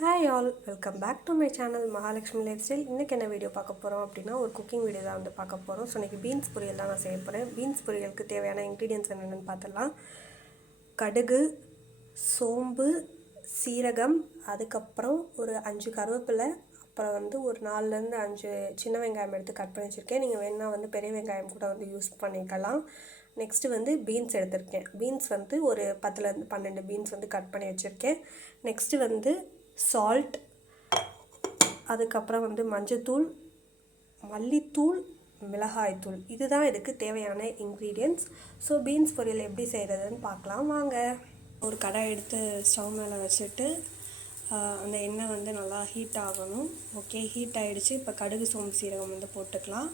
Hi all, welcome back to my channel Mahalakshmi lifestyle. இன்றைக்கி என்ன video பார்க்க போகிறோம் அப்படின்னா, ஒரு குக்கிங் வீடியோ தான் வந்து பார்க்க போகிறோம். ஸோ இன்றைக்கி பீன்ஸ் பொரியல் தான் நான் செய்ய போகிறேன். பீன்ஸ் பொரியலுக்கு தேவையான இன்க்ரீடியன்ஸ் என்னென்னு பார்த்துடலாம். கடுகு, சோம்பு, சீரகம், அதுக்கப்புறம் ஒரு 5 கருவேப்பிலை, அப்புறம் வந்து ஒரு 4லேருந்து 5 சின்ன வெங்காயம் எடுத்து கட் பண்ணி வச்சுருக்கேன். நீங்கள் வேணால் வந்து பெரிய வெங்காயம் கூட வந்து யூஸ் பண்ணிக்கலாம். நெக்ஸ்ட்டு வந்து பீன்ஸ் எடுத்திருக்கேன். பீன்ஸ் வந்து ஒரு 10லேருந்து 12 பீன்ஸ் வந்து கட் பண்ணி வச்சுருக்கேன். நெக்ஸ்ட்டு வந்து சால்ட், அதுக்கப்புறம் வந்து மஞ்சத்தூள், மல்லித்தூள், மிளகாய்த்தூள். இதுதான் இதுக்கு தேவையான இன்க்ரீடியன்ட்ஸ். ஸோ பீன்ஸ் பொரியல் எப்படி செய்கிறதுன்னு பார்க்கலாம் வாங்க. ஒரு கடாய் எடுத்து ஸ்டவ் மேலே வச்சுட்டு அந்த எண்ணெய் வந்து நல்லா ஹீட் ஆகணும். ஓகே, ஹீட் ஆகிடுச்சு. இப்போ கடுகு, சோம்பு, சீரகம் வந்து போட்டுக்கலாம்.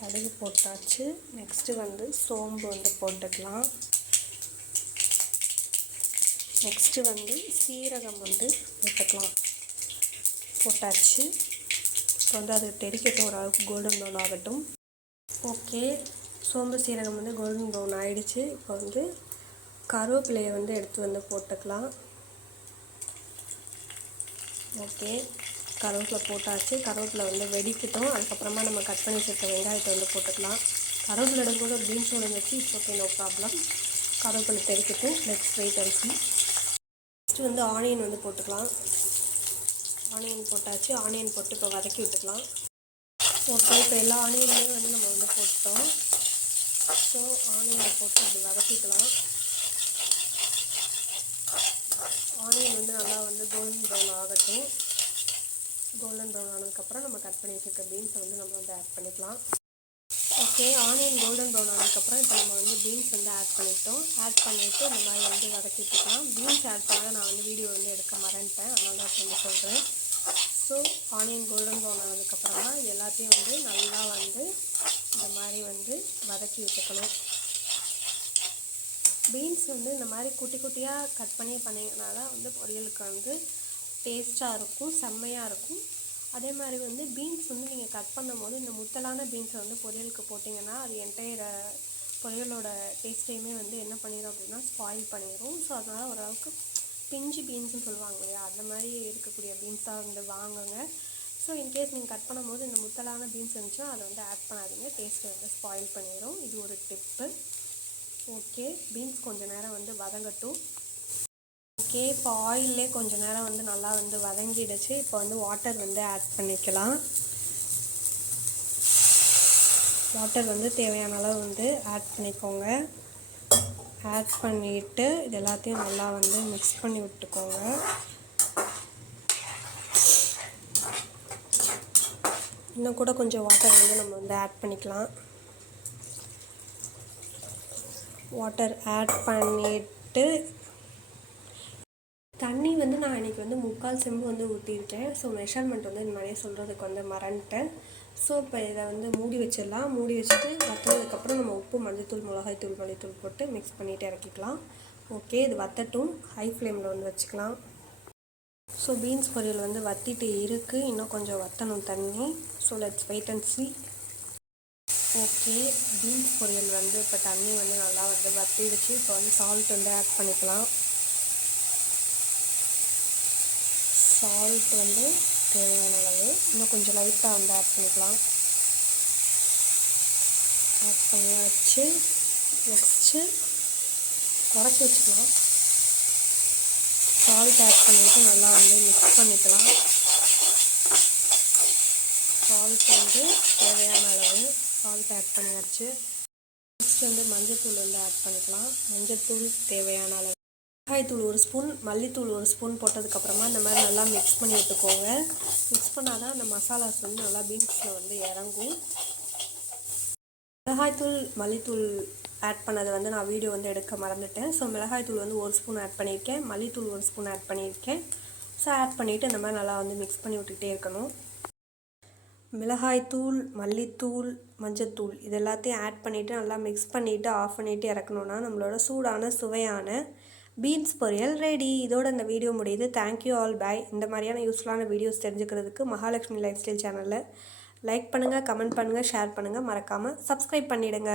கடுகு போட்டாச்சு. நெக்ஸ்ட்டு வந்து சோம்பு வந்து போட்டுக்கலாம். நெக்ஸ்ட்டு வந்து சீரகம் வந்து போட்டுக்கலாம். போட்டாச்சு. இப்போ வந்து அது தெறிக்கட்டும், ஓரளவுக்கு கோல்டன் ப்ரௌன் ஆகட்டும். ஓகே, சோம்பு சீரகம் வந்து கோல்டன் ப்ரௌன் ஆகிடுச்சு. இப்போ வந்து கருவேப்பிலையை வந்து எடுத்து வந்து போட்டுக்கலாம். ஓகே, கருவேப்பிலை போட்டாச்சு. கருவேப்பிலை வந்து வெடிக்கட்டும். அதுக்கப்புறமா நம்ம கட் பண்ணி வச்சுருக்க வெங்காயத்தை வந்து போட்டுக்கலாம். கருவேப்பிலை கூட பீன்ஸோட வச்சு ஓகே, நோ ப்ராப்ளம். கருவேப்பிலை தெறிக்கட்டும். Next wait and see. Next வந்து ஆனியன் வந்து போட்டுக்கலாம். ஆனியன் போட்டாச்சு. ஆனியன் போட்டு இப்போ வதக்கி விட்டுக்கலாம். ஓகே, இப்போ எல்லா ஆனியனுமே வந்து நம்ம வந்து போட்டோம். ஸோ ஆனியனை போட்டு இப்படி வதக்கிக்கலாம். ஆனியன் வந்து நல்லா வந்து கோல்டன் ப்ரௌன் ஆகட்டும். கோல்டன் ப்ரௌன் ஆனதுக்கப்புறம் நம்ம கட் பண்ணி வச்சுருக்க பீன்ஸை வந்து நம்ம வந்து ஆட் பண்ணிக்கலாம். ஓகே, ஆனியன் கோல்டன் ப்ரௌன் ஆனதுக்கப்புறம் இப்போ நம்ம வந்து பீன்ஸ் வந்து ஆட் பண்ணிவிட்டோம். ஆட் பண்ணிவிட்டு இந்த மாதிரி வந்து வதக்கிட்டுக்கலாம். பீன்ஸ் ஆட் பண்ணால் நான் வந்து வீடியோ வந்து எடுக்க மறந்துட்டேன், அதனால தான் வந்து சொல்கிறேன். ஸோ ஆனியன் கோல்டன் ப்ரௌன் ஆனதுக்கப்புறமா எல்லாத்தையும் வந்து நல்லா வந்து இந்த மாதிரி வந்து வதக்கி விட்டுக்கணும். பீன்ஸ் வந்து இந்த மாதிரி குட்டி குட்டியாக கட் பண்ணி பண்ணிங்கன்னா தான் வந்து பொரியலுக்கு வந்து டேஸ்ட்டாக இருக்கும், செம்மையாக இருக்கும். அதே மாதிரி வந்து பீன்ஸ் வந்து நீங்கள் கட் பண்ணும் போது இந்த முத்தலான பீன்ஸை வந்து பொரியலுக்கு போட்டிங்கன்னா அது என்டையர் பொரியலோட டேஸ்ட்டையுமே வந்து என்ன பண்ணிடும் அப்படின்னா ஸ்பாயில் பண்ணிடும். ஸோ அதனால் ஓரளவுக்கு பிஞ்சு பீன்ஸ்னு சொல்லுவாங்க இல்லையா, அந்த மாதிரி இருக்கக்கூடிய பீன்ஸாக வந்து வாங்குங்க. ஸோ இன்கேஸ் நீங்கள் கட் பண்ணும்போது இந்த முத்தலான பீன்ஸ் இருந்துச்சுன்னா அதை வந்து ஆட் பண்ணாதீங்க, டேஸ்ட்டை வந்து ஸ்பாயில் பண்ணிடும். இது ஒரு டிப்பு. ஓகே, பீன்ஸ் கொஞ்சம் நேரம் வந்து வதங்கட்டும். ஓகே, இப்போ ஆயிலே கொஞ்சம் நேரம் வந்து நல்லா வந்து வதங்கிடுச்சு. இப்போ வந்து வாட்டர் வந்து ஆட் பண்ணிக்கலாம். வாட்டர் வந்து தேவையான அளவு வந்து ஆட் பண்ணிக்கோங்க. ஆட் பண்ணிவிட்டு இது எல்லாத்தையும் நல்லா வந்து மிக்ஸ் பண்ணி விட்டுக்கோங்க. இன்னும் கூட கொஞ்சம் வாட்டர் வந்து நம்ம வந்து ஆட் பண்ணிக்கலாம். வாட்டர் ஆட் பண்ணிவிட்டு தண்ணி வந்து நான் இன்றைக்கி வந்து 3/4 செம்பு வந்து ஊற்றிருக்கேன். ஸோ மெஷர்மெண்ட் வந்து இந்த மாதிரியே சொல்கிறதுக்கு வந்து மறந்துட்டேன். ஸோ இப்போ இதை வந்து மூடி வச்சிடலாம். மூடி வச்சுட்டு வற்றினதுக்கப்புறம் நம்ம உப்பு, மஞ்சத்தூள், மிளகாய்த்தூள், மல்லித்தூள் போட்டு மிக்ஸ் பண்ணிவிட்டு இறக்கிக்கலாம். ஓகே, இது வற்றட்டும். ஹை ஃப்ளேமில் வந்து வச்சுக்கலாம். ஸோ பீன்ஸ் பொரியல் வந்து வற்றிட்டு இருக்குது. இன்னும் கொஞ்சம் வற்றணும் தண்ணி. So let's wait and see. Okay, beans பொரியல் வந்து இப்போ தண்ணி வந்து நல்லா வந்து வற்றிடுச்சு. இப்போ வந்து சால்ட் வந்து ஆட் பண்ணிக்கலாம். சால்ட் வந்து தேவையான அளவு, இன்னும் கொஞ்சம் லைட்டாக வந்து ஆட் பண்ணிக்கலாம். ஆட் பண்ணியாச்சு. நெக்ஸ்ட்டு குறைச்சி வச்சுக்கலாம். சால்ட் ஆட் பண்ணிவிட்டு நல்லா வந்து மிக்ஸ் பண்ணிக்கலாம். சால்ட் வந்து தேவையான அளவு சால்ட் ஆட் பண்ணியாச்சு. நெக்ஸ்ட் வந்து மஞ்சத்தூள் வந்து ஆட் பண்ணிக்கலாம். மஞ்சத்தூள் தேவையான அளவு, மிளகாய்த்தூள் 1 ஸ்பூன், மல்லித்தூள் 1 ஸ்பூன் போட்டதுக்கப்புறமா இந்த மாதிரி நல்லா மிக்ஸ் பண்ணி விட்டுக்கோங்க. மிக்ஸ் பண்ணால் தான் அந்த மசாலாஸ் வந்து நல்லா பீன்ஸில் வந்து இறங்கும். மிளகாய்த்தூள், மல்லித்தூள் ஆட் பண்ணது வந்து நான் வீடியோ வந்து எடுக்க மறந்துட்டேன். ஸோ மிளகாய்த்தூள் வந்து 1 ஸ்பூன் ஆட் பண்ணியிருக்கேன், மல்லித்தூள் 1 ஸ்பூன் ஆட் பண்ணியிருக்கேன். ஸோ ஆட் பண்ணிவிட்டு இந்த மாதிரி நல்லா வந்து மிக்ஸ் பண்ணி விட்டுக்கிட்டே இருக்கணும். மிளகாய்த்தூள், மல்லித்தூள், மஞ்சத்தூள் இது எல்லாத்தையும் ஆட் பண்ணிவிட்டு நல்லா மிக்ஸ் பண்ணிவிட்டு ஆஃப் பண்ணிவிட்டு இறக்கணுன்னா நம்மளோட சூடான சுவையான பீன்ஸ் பொரியல் ரெடி. இதோட இந்த வீடியோ முடியுது. தேங்க்யூ ஆல், பாய். இந்த மாதிரியான யூஸ்ஃபுல்லான வீடியோஸ் தெரிஞ்சுக்கிறதுக்கு மகாலட்சுமி லைஃப் ஸ்டைல் சேனலில் லைக் பண்ணுங்கள், கமெண்ட் பண்ணுங்கள், ஷேர் பண்ணுங்கள், மறக்காமல் சப்ஸ்கிரைப் பண்ணிவிடுங்க.